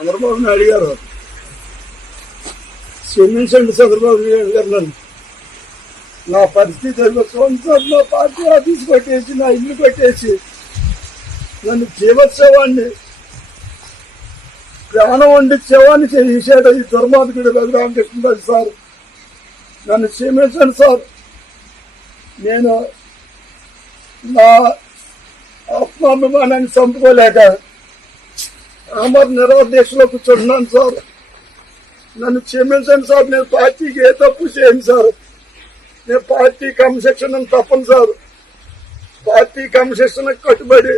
చంద్రబాబు నాయుడు గారు క్షమించండి. చంద్రబాబు నాయుడు గారు నన్ను నా పరిస్థితి సంవత్సరం నా పార్టీ ఆఫీస్ కొట్టేసి నా ఇల్లు కొట్టేసి నన్ను జీవోత్సవాన్ని ప్రాణం వండించేవాన్ని చేశాడు ఈ దుర్మార్గుడు రఘురామకృష్ణరాజు సార్. నన్ను క్షమించండి సార్. నేను నా ఆత్మాభిమానాన్ని చంపుకోలేక అమర్ నిరాదీక్షలో కూర్చుంటున్నాను సార్. నన్ను క్షమించండి సార్. నేను పార్టీకి ఏ తప్పు చేయను సార్. నేను పార్టీ క్రమశిక్షణ తప్పను సార్. పార్టీ క్రమశిక్షణకు కట్టుబడి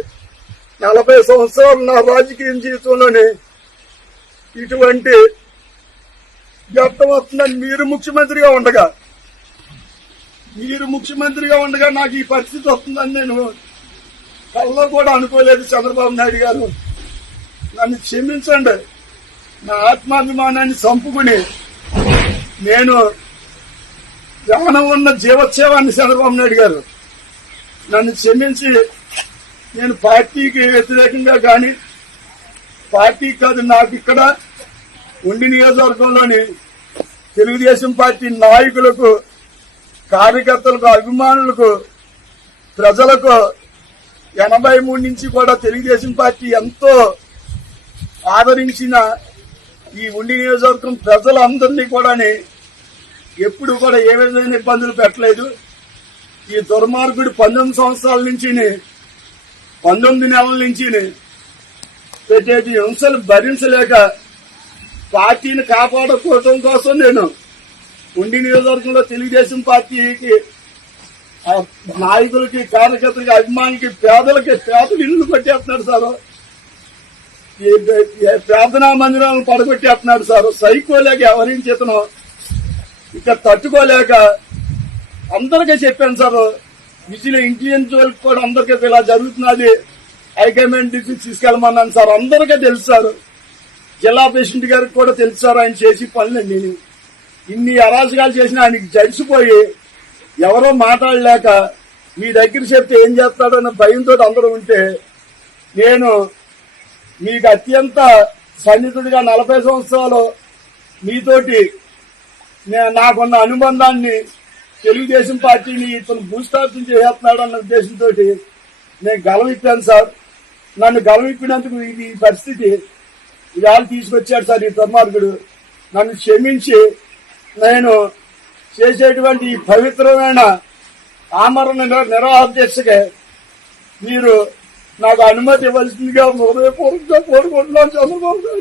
40 సంవత్సరాలు నా రాజకీయ జీవితంలోనే ఇటువంటి ఘట్టం వస్తుందని మీరు ముఖ్యమంత్రిగా ఉండగా నాకు ఈ పరిస్థితి వస్తుందని నేను కళ్ళలో కూడా అనుకోలేదు. చంద్రబాబు నాయుడు గారు నన్ను క్షమించండి. నా ఆత్మాభిమానాన్ని చంపుకుని నేను ప్రాణం ఉన్న జీవోత్సవాన్ని చంద్రబాబు నాయుడు గారు నన్ను క్షమించి నేను పార్టీకి వ్యతిరేకంగా కానీ పార్టీకి కాదు, నాకు ఇక్కడ ఉండి నియోజకవర్గంలోని తెలుగుదేశం పార్టీ నాయకులకు, కార్యకర్తలకు, అభిమానులకు, ప్రజలకు 83 నుంచి కూడా తెలుగుదేశం పార్టీ ఎంతో ఆదరించిన ఈ ఉండి నియోజకవర్గం ప్రజలందరినీ కూడా ఎప్పుడు కూడా ఏ విధమైన ఇబ్బందులు పెట్టలేదు. ఈ దుర్మార్గుడు 19 సంవత్సరాల నుంచి 19 నెలల నుంచి పెట్టేటి హింసలు భరించలేక పార్టీని కాపాడుకోవడం కోసం నేను ఉండి నియోజకవర్గంలో తెలుగుదేశం పార్టీకి నాయకులకి, కార్యకర్తలకి, అభిమానులకి, పేదలు ఇల్లు కొట్టేస్తున్నాడు సార్. ప్రార్థనా మందిరాలను పడగొట్టేస్తున్నాడు సార్. సైకోలేక ఎవరిని చేతనో ఇక తట్టుకోలేక అందరికీ చెప్పాను సార్. విజిల్ ఇంటెలిజెన్స్ వాళ్ళకి కూడా అందరికీ ఇలా జరుగుతున్నది, హైకమాండ్ దృష్టికి తీసుకెళ్ళమన్నాను సార్. అందరికీ తెలుసు సార్. జిల్లా ప్రెసిడెంట్ గారికి కూడా తెలుసు సార్ ఆయన చేసి పనులండి. ఇన్ని అరాచకాలు చేసిన ఆయనకి జడిసిపోయి ఎవరో మాట్లాడలేక మీ దగ్గర చెప్తే ఏం చేస్తాడన్న భయంతో అందరూ ఉంటే నేను మీకు అత్యంత సన్నిహితుడిగా 40 సంవత్సరాలు మీతోటి నాకున్న అనుబంధాన్ని, తెలుగుదేశం పార్టీని ఇతను భూస్థాపితం చేస్తున్నాడన్న ఉద్దేశంతో నేను గలవిప్పాను సార్. నన్ను గలవిప్పినందుకు ఈ పరిస్థితి ఇవాళ తీసుకొచ్చాడు సార్ ఈ దుర్మార్గుడు. నన్ను క్షమించి నేను చేసేటువంటి ఈ పవిత్రమైన ఆమరణ నిరాహార దీక్షకి మీరు నాకు అనుమతి ఇవ్వాల్సిందిగా హృదయపూర్వకంగా కోరుకుంటున్నాను చంద్రబాబు గారు.